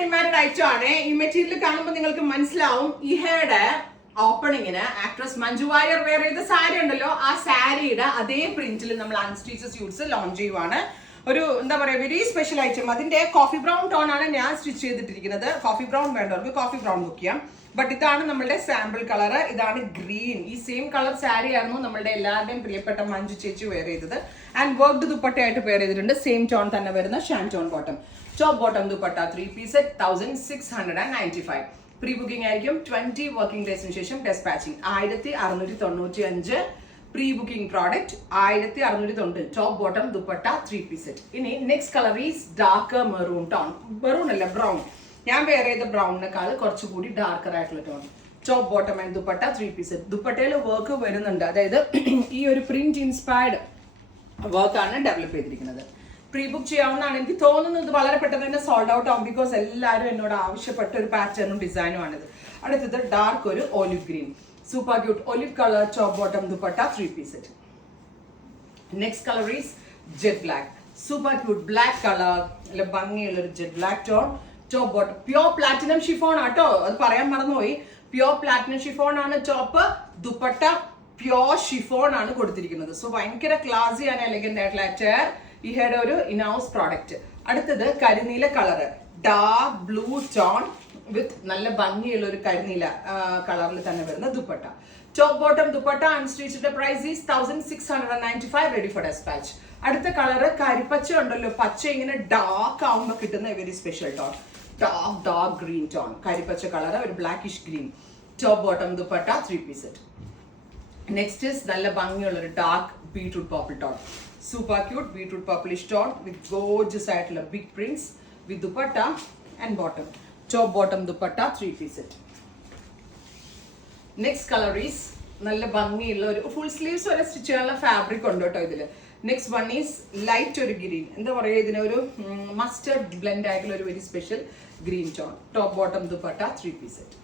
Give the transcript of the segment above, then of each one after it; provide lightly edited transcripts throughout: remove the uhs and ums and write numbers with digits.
Demand item ആണ്. ഈ material കാണുമ്പോൾ നിങ്ങൾക്ക് മനസ്സിലാവും ഇഹയുടെ ഓപ്പണിങ്ങിന് ആക്ട്രസ് മഞ്ജു വാര്യർ വെയർ ചെയ്ത സാരി ഉണ്ടല്ലോ, ആ സാരിയുടെ അതേ പ്രിന്റിൽ നമ്മൾ അൺസ്റ്റിച്ച് സ്യൂട്ട്സ് ലോഞ്ച് ചെയ്യുവാണ്. ഒരു എന്താ പറയുക, വെരി സ്പെഷ്യൽ ഐറ്റം. അതിന്റെ കോഫി ബ്രൗൺ ടോൺ ആണ് ഞാൻ സ്റ്റിച്ച് ചെയ്തിട്ടിരിക്കുന്നത്. കോഫി ബ്രൗൺ വേണ്ടവർക്ക് കോഫി ബ്രൗൺ ബുക്ക് ചെയ്യാം. ബട്ട് ഇതാണ് നമ്മളുടെ സാമ്പിൾ കളർ. ഇതാണ് ഗ്രീൻ. ഈ സെയിം കളർ സാരി ആയിരുന്നു നമ്മളുടെ എല്ലാവരുടെയും പ്രിയപ്പെട്ട മഞ്ജു ചേച്ചി വെയർ ചെയ്തത്. ആൻഡ് വർക്ക്ഡ് ദുപ്പട്ടയായിട്ട് വെയർ ചെയ്തിട്ടുണ്ട്. സെയിം ടോൺ തന്നെ വരുന്ന ഷാൻറ്റോൺ bottom. Top bottom dupatta 3 piece 1695. Pre booking ആയിരിക്കും. 20 വർക്കിംഗ് ഡേയ്സിന് ശേഷം dispatching. 1695 pre booking product. 1690 top bottom dupatta 3 piece set. ഇനി next colour is dark maroon tone. Maroon അല്ല, ബ്രൗൺ. ഞാൻ വേറെ ചെയ്ത ബ്രൗണിനേക്കാൾ കുറച്ചുകൂടി ഡാർക്കർ ആയിട്ടുള്ള tone. Top bottom and dupatta 3 piece set. ദുപ്പട്ടയിൽ വർക്ക് വരുന്നുണ്ട്. അതായത് ഈ ഒരു പ്രിന്റ് ഇൻസ്പയർഡ് വർക്കാണ് ഡെവലപ്പ് ചെയ്തിരിക്കുന്നത്. പ്രീ ബുക്ക് ചെയ്യാവുന്നതാണ്. എനിക്ക് തോന്നുന്നത് വളരെ പെട്ടെന്ന് തന്നെ സോൾഡ് ഔട്ട് ആവും. ബിക്കോസ് എല്ലാവരും എന്നോട് ആവശ്യപ്പെട്ട ഒരു പാറ്റേണും ഡിസൈനും ആണിത്. അടുത്തത് ഡാർക്ക് ഒരു olive green. Super cute olive colour top bottom dupatta 3 piece set. Next colour is jet black. Super cute black colour. നല്ല ഭംഗിയുള്ള ഒരു jet black tone. Top bottom pure platinum chiffon ആട്ടോ, അത് പറയാൻ മറന്നുപോയി. പ്യോർ പ്ലാറ്റിനം ഷിഫോൺ ആണ് top. Dupatta pure chiffon ആണ് കൊടുത്തിരിക്കുന്നത്. സോ ഭയങ്കര ക്ലാസി ആണ്, എലഗന്റ് ആയിട്ടുള്ള അറ്റയർ. ഇഹയുടെ ഒരു ഇനൗസ് പ്രോഡക്റ്റ്. അടുത്തത് കരിനീല colour. Dark blue tone with നല്ല ഭംഗിയുള്ള ഒരു കരിനീല കളറിൽ തന്നെ വരുന്ന ദുപ്പട്ട. Top bottom dupatta unstitched price is 1695. Ready for despatch. അടുത്ത കളറ് കരിപ്പച്ച ഉണ്ടല്ലോ, പച്ച ഇങ്ങനെ ഡാർക്ക് ആവുമ്പോൾ കിട്ടുന്ന very special tone. Dark green tone. കരിപ്പച്ച കളർ, ഒരു blackish green. Top bottom dupatta 3 piece set. Next is നല്ല ഭംഗിയുള്ള ഒരു dark beetroot purple tone. Super cute beetroot purplish tone with gorgeous ആയിട്ടുള്ള big prints with dupatta and bottom. Top bottom dupatta 3 piece set. Next colour is നല്ല ഭംഗിയുള്ള ഒരു full sleeves വരെ stitch ചെയ്യാനുള്ള fabric ഉണ്ട് കേട്ടോ ഇതില്. നെക്സ്റ്റ് വൺ ഈസ് ലൈറ്റ് ഒരു ഗ്രീൻ. എന്താ പറയുക, ഇതിന് ഒരു മസ്റ്റർഡ് ബ്ലെൻഡ് ആയിട്ടുള്ള ഒരു very special green tone. Top bottom dupatta 3 piece set.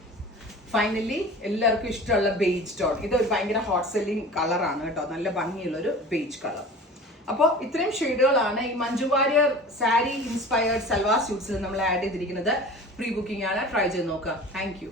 Finally എല്ലാവർക്കും ഇഷ്ടമുള്ള ബേജ് ടോൺ. ഇതൊരു ഭയങ്കര ഹോട്ട് സെല്ലിംഗ് കളറാണ് കേട്ടോ, നല്ല ഭംഗിയുള്ള ഒരു ബേജ് കളർ. അപ്പോൾ ഇത്രയും ഷെയ്ഡുകളാണ് ഈ മഞ്ജു വാര്യർ സാരി ഇൻസ്പയർഡ് സൽവാർ സ്യൂട്ട്സിൽ നമ്മൾ ആഡ് ചെയ്തിരിക്കുന്നത്. പ്രീ ബുക്കിംഗ് ആണ്, ട്രൈ ചെയ്ത് നോക്കാം. Thank you.